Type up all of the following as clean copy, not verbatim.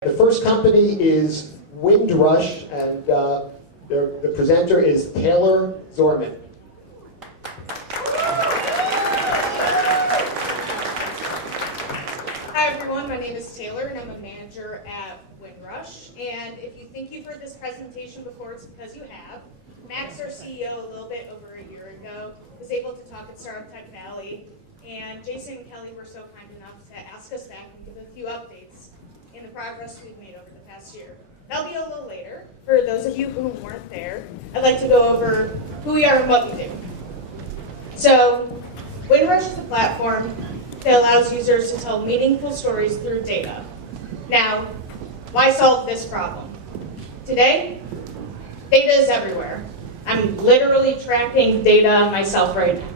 The first company is Windrush, and the presenter is Taylor Zorman. Hi everyone, my name is Taylor and I'm a manager at Windrush. And if you think you've heard this presentation before, it's because you have. Max, our CEO, a little bit over a year ago, was able to talk at Startup Tech Valley, and Jason and Kelly were so kind enough to ask us back and give a few updates in the progress we've made over the past year. That'll be a little later. For those of you who weren't there, I'd like to go over who we are and what we do. So, Windrush is a platform that allows users to tell meaningful stories through data. Now, why solve this problem? Today, data is everywhere. I'm literally tracking data myself right now.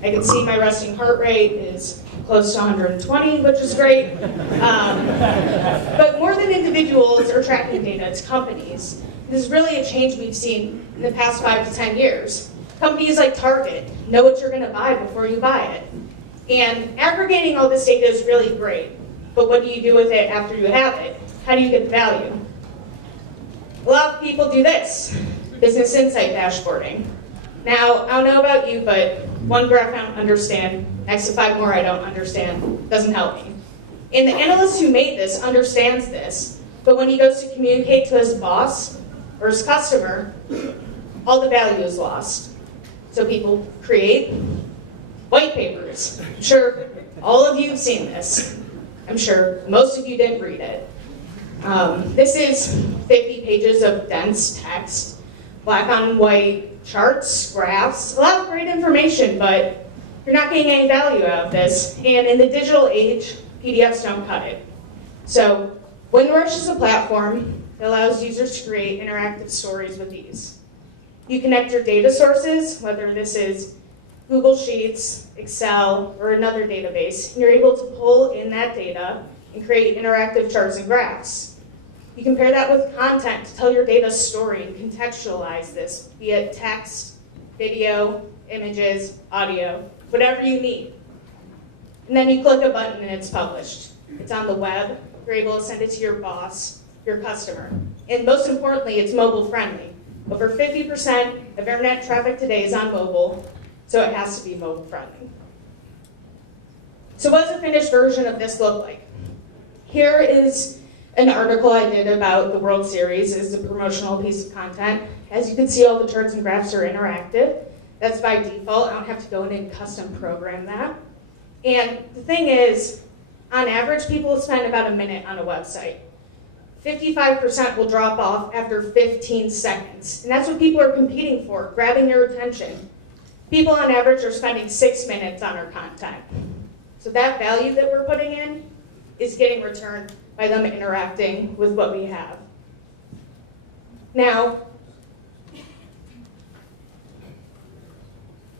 I can see my resting heart rate is close to 120, which is great. But more than individuals are tracking data, it's companies. This is really a change we've seen in the past 5 to 10 years. Companies like Target know what you're going to buy before you buy it. And aggregating all this data is really great. But what do you do with it after you have it? How do you get the value? A lot of people do this, business insight dashboarding. Now, I don't know about you, but one graph I don't understand, next to 5 more I don't understand, doesn't help me. And the analyst who made this understands this, but when he goes to communicate to his boss or his customer, all the value is lost. So people create white papers. I'm sure all of you have seen this. I'm sure most of you didn't read it. This is 50 pages of dense text, black on white charts, graphs, a lot of great information, but you're not getting any value out of this. And in the digital age, PDFs don't cut it. So Windrush is a platform that allows users to create interactive stories with ease. You connect your data sources, whether this is Google Sheets, Excel, or another database, and you're able to pull in that data and create interactive charts and graphs. You can pair that with content to tell your data story and contextualize this, be it text, video, images, audio, whatever you need. And then you click a button and it's published. It's on the web, you're able to send it to your boss, your customer. And most importantly, it's mobile friendly. Over 50% of internet traffic today is on mobile, so it has to be mobile friendly. So what does a finished version of this look like? Here is an article I did about the World Series. It's a promotional piece of content. As you can see, all the charts and graphs are interactive. That's by default. I don't have to go in and custom program that. And the thing is, on average, people spend about a minute on a website. 55% will drop off after 15 seconds. And that's what people are competing for, grabbing your attention. People on average are spending 6 minutes on our content. So that value that we're putting in is getting returned by them interacting with what we have. Now,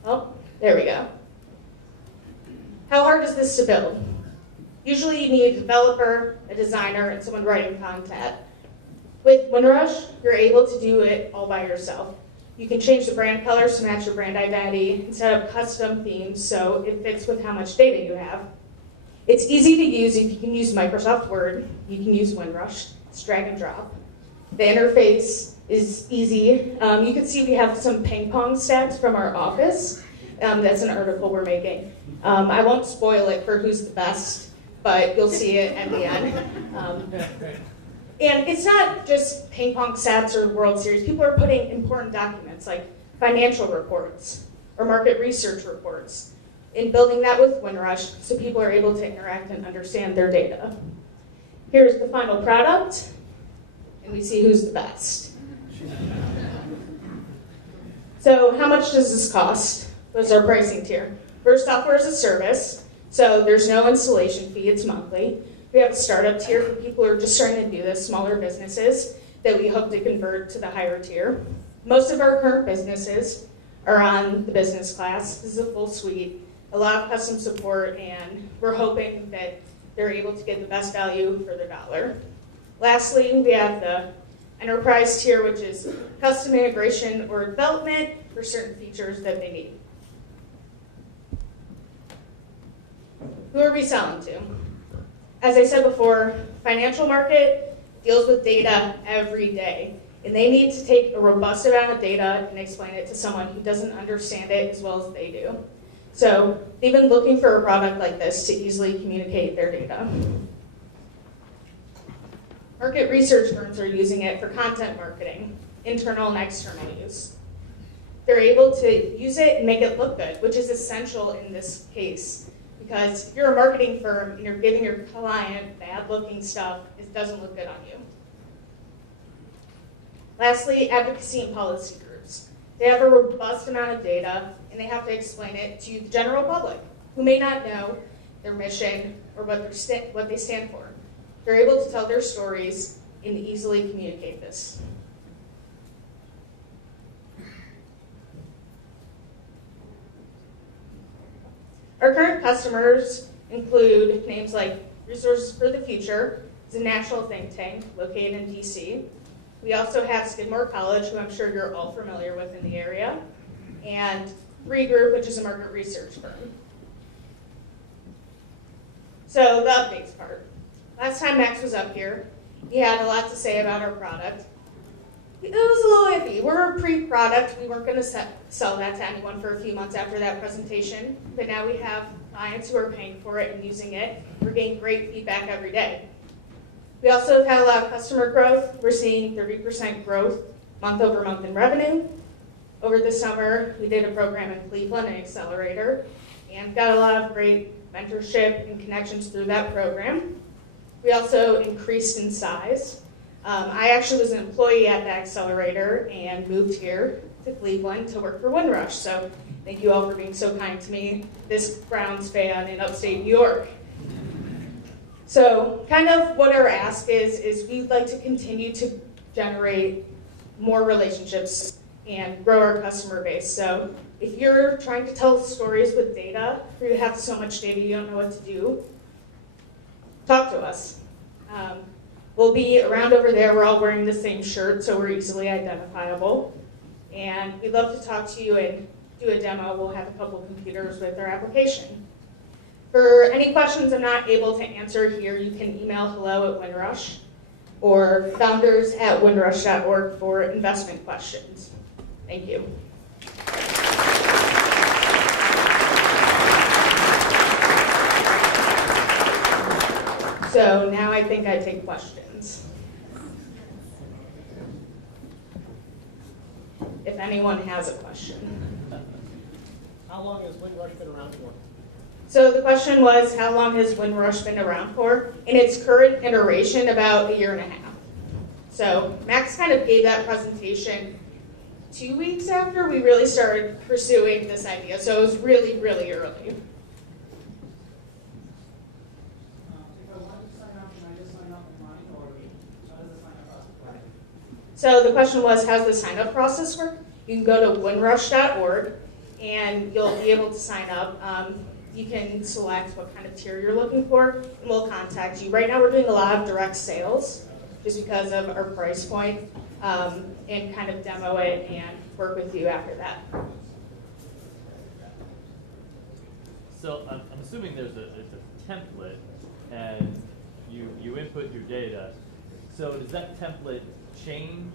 oh, there we go. How hard is this to build? Usually you need a developer, a designer, and someone writing content. With Windrush, you're able to do it all by yourself. You can change the brand colors to match your brand identity and set up custom themes so it fits with how much data you have. It's easy to use. If you can use Microsoft Word, you can use Windrush. It's drag and drop. The interface is easy. You can see we have some ping pong stats from our office. That's an article we're making. I won't spoil it for who's the best, but you'll see it at the end. And it's not just ping pong stats or World Series. People are putting important documents like financial reports or market research reports and building that with Windrush so people are able to interact and understand their data. Here's the final product, and we see who's the best. So how much does this cost? What's our pricing tier? We're software as a service, so there's no installation fee, it's monthly. We have a startup tier for people who are just starting to do this, smaller businesses, that we hope to convert to the higher tier. Most of our current businesses are on the business class. This is a full suite, a lot of custom support, and we're hoping that they're able to get the best value for their dollar. Lastly, we have the enterprise tier, which is custom integration or development for certain features that they need. Who are we selling to? As I said before, financial market deals with data every day. And they need to take a robust amount of data and explain it to someone who doesn't understand it as well as they do. So they've been looking for a product like this to easily communicate their data. Market research firms are using it for content marketing, internal and external use. They're able to use it and make it look good, which is essential in this case. Because if you're a marketing firm and you're giving your client bad-looking stuff, it doesn't look good on you. Lastly, advocacy and policy groups. They have a robust amount of data, and they have to explain it to the general public, who may not know their mission or what they stand for. They're able to tell their stories and easily communicate this. Our current customers include names like Resources for the Future. It's a national think tank located in DC. We also have Skidmore College, who I'm sure you're all familiar with in the area, and Group, which is a market research firm. So the updates part. Last time Max was up here, he had a lot to say about our product. It was a little iffy. We're a pre-product. We weren't going to sell that to anyone for a few months after that presentation, but now we have clients who are paying for it and using it. We're getting great feedback every day. We also have had a lot of customer growth. We're seeing 30% growth month over month in revenue. Over the summer, we did a program in Cleveland, an accelerator, and got a lot of great mentorship and connections through that program. We also increased in size. I actually was an employee at the accelerator and moved here to Cleveland to work for Windrush. So thank you all for being so kind to me, this Browns fan in upstate New York. So kind of what our ask is we'd like to continue to generate more relationships and grow our customer base. So if you're trying to tell stories with data, or you have so much data you don't know what to do, talk to us. We'll be around over there. We're all wearing the same shirt, so we're easily identifiable. And we'd love to talk to you and do a demo. We'll have a couple computers with our application. For any questions I'm not able to answer here, you can email hello@Windrush or founders@windrush.org for investment questions. Thank you. So now I think I take questions. If anyone has a question. How long has Windrush been around for? So the question was, how long has Windrush been around for? In its current iteration, about 1.5 years. So Max kind of gave that presentation 2 weeks after we really started pursuing this idea. So it was really, really early. So the question was, how's the sign-up process work? You can go to windrush.org, and you'll be able to sign up. You can select what kind of tier you're looking for, and we'll contact you. Right now we're doing a lot of direct sales, just because of our price point, and kind of demo it and work with you after that. So I'm assuming it's a template, and you input your data. So does that template change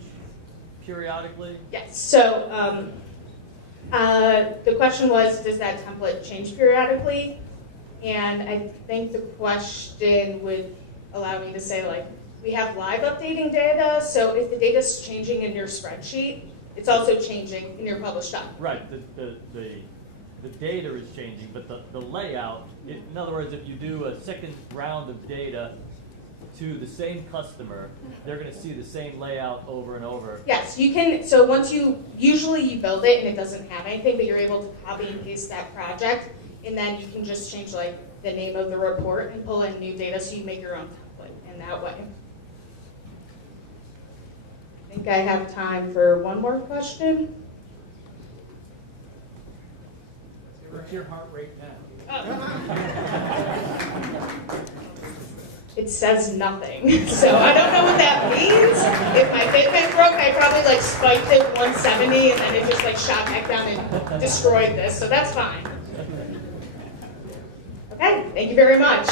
periodically? Yes. So the question was, does that template change periodically? And I think the question would allow me to say, like, we have live updating data, so if the data's changing in your spreadsheet, it's also changing in your published document. Right. The data is changing, but the layout, in other words, if you do a second round of data to the same customer, they're going to see the same layout over and over. Yes, you can. So usually you build it and it doesn't have anything, but you're able to copy and paste that project, and then you can just change like the name of the report and pull in new data, so you make your own template in that way. I think I have time for one more question. What's your heart rate now? It says nothing, so I don't know what that means. If my Fitbit broke, I probably like spiked it 170 and then it just like shot back down and destroyed this, so that's fine. Okay, thank you very much.